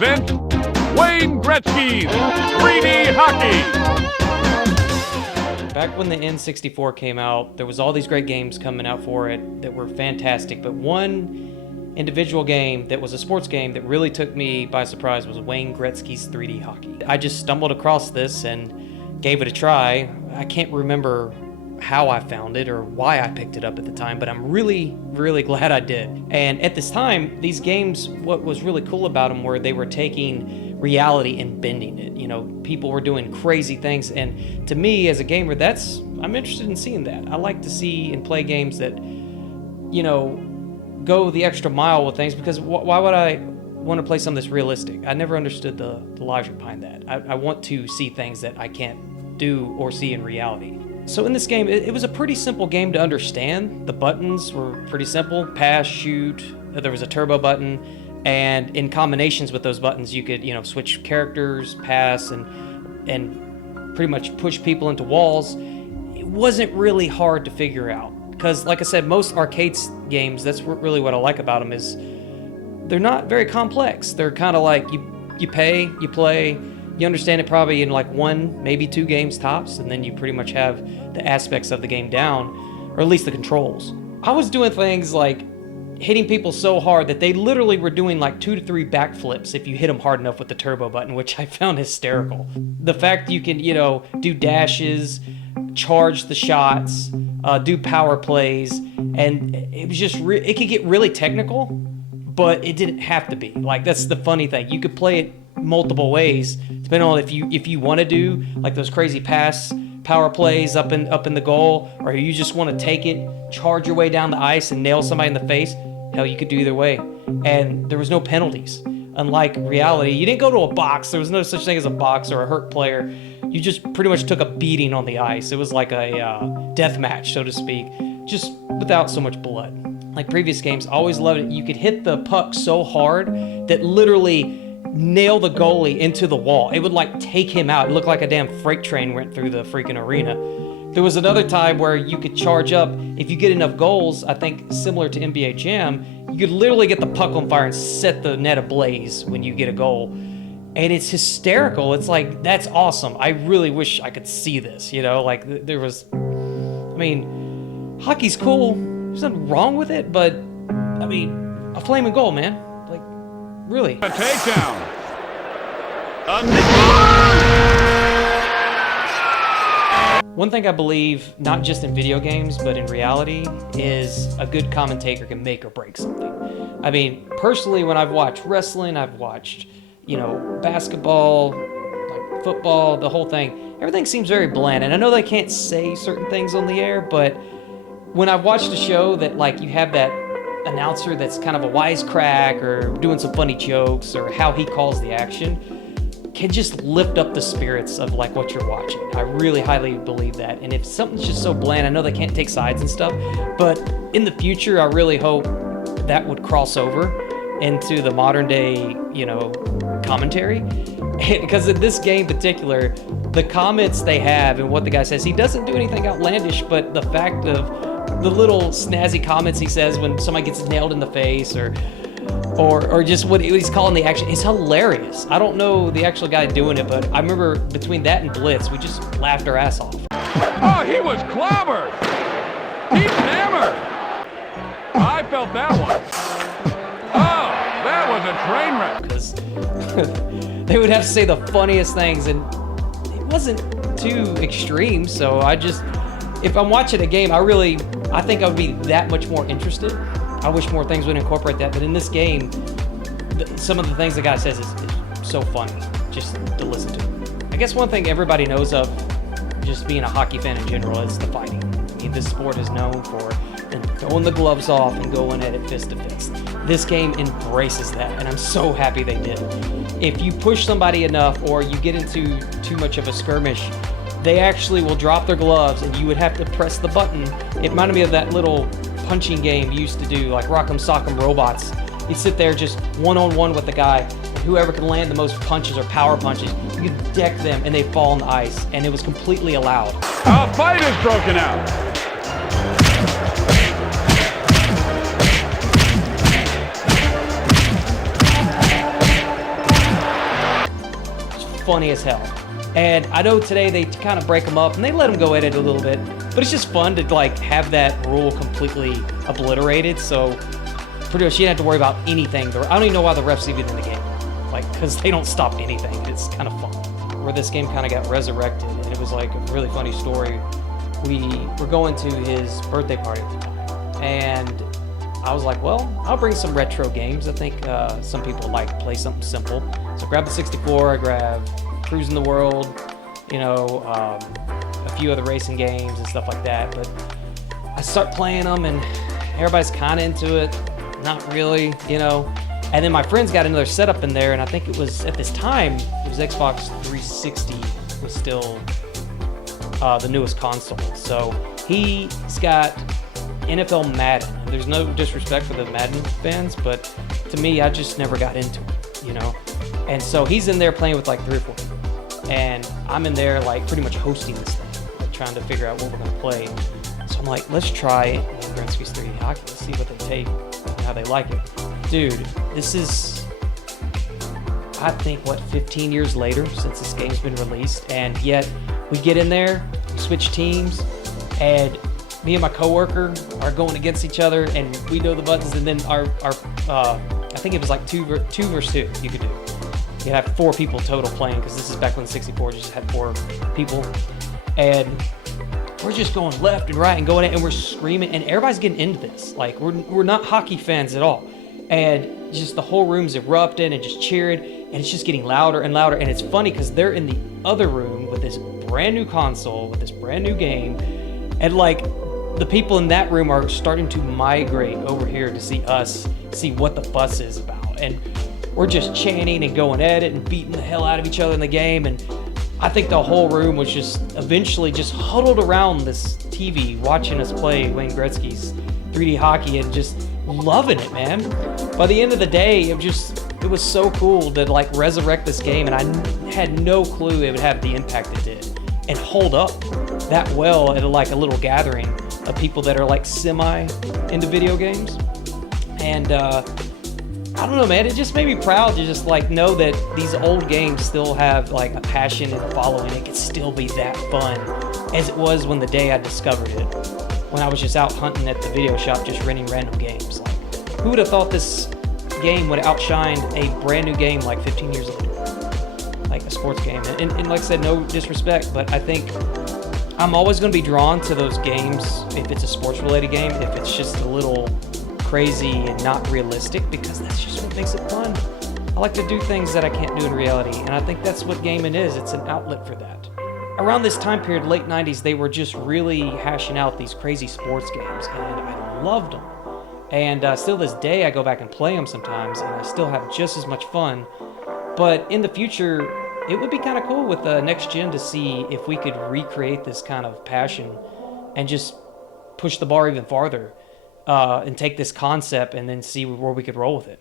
present Wayne Gretzky's 3D Hockey. Back when the N64 came out, there was all these great games coming out for it that were fantastic, but one individual game that was a sports game that really took me by surprise was Wayne Gretzky's 3D Hockey. I just stumbled across this and gave it a try. I can't remember how I found it or why I picked it up at the time, but I'm really glad I did. And at this time, these games, what was really cool about them were they were taking reality and bending it. You know, people were doing crazy things, and to me as a gamer, I'm interested in seeing that. I like to see and play games that, you know, go the extra mile with things, because why would I want to play something that's realistic? I never understood the logic behind that. I want to see things that I can't do or see in reality. So in this game, it was a pretty simple game to understand. The buttons were pretty simple: pass, shoot. There was a turbo button, and in combinations with those buttons, you could, you know, switch characters, pass, and pretty much push people into walls. It wasn't really hard to figure out, because, like I said, most arcade games, that's really what I like about them, is they're not very complex. They're kind of like you pay, you play. You understand it probably in like 1, maybe 2 games tops, and then you pretty much have the aspects of the game down, or at least the controls. I was doing things like hitting people so hard that they literally were doing like 2 to 3 backflips if you hit them hard enough with the turbo button, which I found hysterical. The fact you can, you know, do dashes, charge the shots, do power plays, and it was just, it could get really technical, but it didn't have to be. Like, that's the funny thing. You could play it multiple ways, depending on if you want to do like those crazy power plays up in the goal, or you just want to take it, charge your way down the ice and nail somebody in the face. Hell, you could do either way, and there was no penalties. Unlike reality, you didn't go to a box. There was no such thing as a box or a hurt player. You just pretty much took a beating on the ice. It was like a death match, so to speak, just without so much blood. Like previous games, I always loved it. You could hit the puck so hard that literally nail the goalie into the wall. It would like take him out. It looked like a damn freight train went through the freaking arena. There was another time where you could charge up. If you get enough goals, I think similar to NBA Jam, you could literally get the puck on fire and set the net ablaze when you get a goal. And it's hysterical. It's like, that's awesome. I really wish I could see this, you know? Like, there was, I mean, hockey's cool. There's nothing wrong with it, but, I mean, a flaming goal, man. Like, really. A takedown. One thing I believe, not just in video games, but in reality, is a good commentator can make or break something. I mean, personally, when I've watched wrestling, I've watched, you know, basketball, like football, the whole thing, everything seems very bland. And I know they can't say certain things on the air, but when I've watched a show that, like, you have that announcer that's kind of a wisecrack or doing some funny jokes, or how he calls the action, can just lift up the spirits of like what you're watching. I really highly believe that. And if something's just so bland, I know they can't take sides and stuff, but in the future, I really hope that would cross over into the modern day, you know, commentary. Because in this game in particular, the comments they have and what the guy says, he doesn't do anything outlandish, but the fact of the little snazzy comments he says when somebody gets nailed in the face, or just what he's calling the action, is hilarious. I don't know the actual guy doing it, but I remember between that and Blitz, we just laughed our ass off. Oh, he was clobbered. He's hammered. I felt that one. Oh, that was a train wreck. Because they would have to say the funniest things, and it wasn't too extreme, so if I'm watching a game, I think I would be that much more interested. I wish more things would incorporate that, but in this game, some of the things the guy says is so funny just to listen to. I guess one thing everybody knows of, just being a hockey fan in general, is the fighting. I mean, this sport is known for throwing the gloves off and going at it fist to fist. This game embraces that, and I'm so happy they did. If you push somebody enough, or you get into too much of a skirmish, they actually will drop their gloves, and you would have to press the button. It reminded me of that little punching game you used to do, like Rock'em Sock'em Robots. You'd sit there just one-on-one with the guy, and whoever can land the most punches or power punches, you could deck them and they fall on the ice, and it was completely allowed. A fight is broken out. funny as hell. And I know today they kind of break them up and they let them go at it a little bit, but it's just fun to like have that rule completely obliterated. So pretty much you didn't have to worry about anything. I don't even know why the refs even in the game, like, because they don't stop anything. It's kind of fun. Where this game kind of got resurrected, and it was like a really funny story. We were going to his birthday party at the time, and I was like, well, I'll bring some retro games. I think some people like to play something simple. So I grabbed the 64, I grabbed Cruising the World, a few other racing games and stuff like that. But I start playing them, and everybody's kind of into it. Not really, And then my friends got another setup in there, and I think it was, at this time, it was Xbox 360 was still the newest console. So he's got NFL Madden. There's no disrespect for the Madden fans, but to me, I just never got into it, And so he's in there playing with like 3 or 4 people. And I'm in there like pretty much hosting this thing, like trying to figure out what we're going to play. So I'm like, let's try GRETZKY'S 3D Hockey. Let's see what they take and how they like it. Dude, this is, I think, 15 years later since this game's been released, and yet we get in there, we switch teams, and me and my coworker are going against each other, and we know the buttons, and then our I think it was like two versus two you could do. You have 4 people total playing, because this is back when the 64 just had 4 people, and we're just going left and right and going in, and we're screaming, and everybody's getting into this. Like, we're not hockey fans at all. And just the whole room's erupting and just cheering, and it's just getting louder and louder. And it's funny because they're in the other room with this brand new console, with this brand new game, and like the people in that room are starting to migrate over here to see what the fuss is about. And we're just chanting and going at it and beating the hell out of each other in the game. And I think the whole room was just eventually just huddled around this TV watching us play Wayne Gretzky's 3D Hockey and just loving it, man. By the end of the day, it was so cool to like resurrect this game, and I had no clue it would have the impact it did and hold up that well at like a little gathering of people that are like semi into video games. And I don't know, man, it just made me proud to just like know that these old games still have like a passion and a following. It could still be that fun as it was when the day I discovered it, when I was just out hunting at the video shop just renting random games. Like, who would have thought this game would outshine a brand new game like 15 years later, like a sports game? And like I said, no disrespect, but I think I'm always going to be drawn to those games if it's a sports related game, if it's just a little crazy and not realistic, because that's just what makes it fun. I like to do things that I can't do in reality, and I think that's what gaming is. It's an outlet for that. Around this time period, late 90s, they were just really hashing out these crazy sports games, and I loved them. And still this day, I go back and play them sometimes, and I still have just as much fun. But in the future, it would be kind of cool with the next gen to see if we could recreate this kind of passion and just push the bar even farther and take this concept and then see where we could roll with it.